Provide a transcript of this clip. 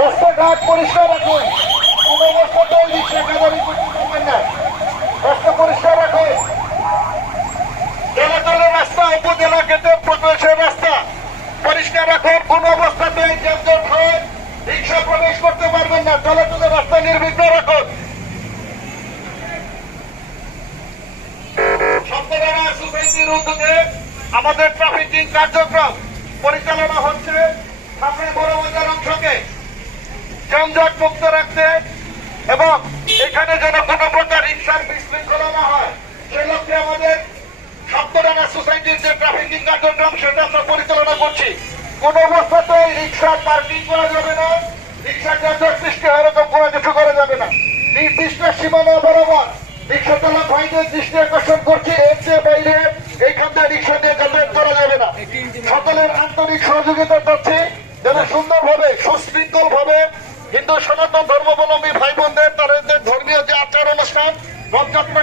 রাস্তাঘাট পরিষ্কার রাখুন, কোনো অবস্থাতেই রিক্সা গাড়ি করতে পারবেন না। রাস্তা পরিষ্কার রাখুন। জেলাতলের রাস্তা, উপজেলা গেটের প্রবেশের রাস্তা পরিষ্কার রাখুন। কোনো অবস্থাতেই যানজট হয় রিক্সা প্রবেশ করতে পারবেন না। চলাচলের রাস্তা নির্বিঘ্ন রাখুন। সপ্তরানা সোসাইটির উদ্যোগে আমাদের ট্রাফিকিং কার্যক্রম পরিচালনা হচ্ছে। সামনে বড় বাজার অংশকে যানজট মুক্ত রাখতে এবং এখানে যেন কোনো প্রকার রিক্সার বিশৃঙ্খলা না হয় সে লক্ষ্যে আমাদের সপ্তরানা সোসাইটির যে ট্রাফিকিং কার্যক্রম সেটা আমরা পরিচালনা করছি। কোন অবস্থাতেই রিক্সা পার্কিং করা যাবে না, রিক্সা যানজট সৃষ্টি হয় এরকম কোনো কিছু করা যাবে না। নির্দিষ্ট সীমানা বরাবর রিক্সা চালক ভাইদের দৃষ্টি আকর্ষণ করছি, এর চেয়ে বাইরে এইখান থেকে রিক্সা দিয়ে যাতায়াত করা যাবে না। সকলের আন্তরিক সহযোগিতা করছি যেন সুন্দরভাবে সুশৃঙ্খল ভাবে হিন্দু সনাতন ধর্মাবলম্বী ভাই বোনদের তাদের ধর্মীয় যে আচার অনুষ্ঠান রথযাত্রা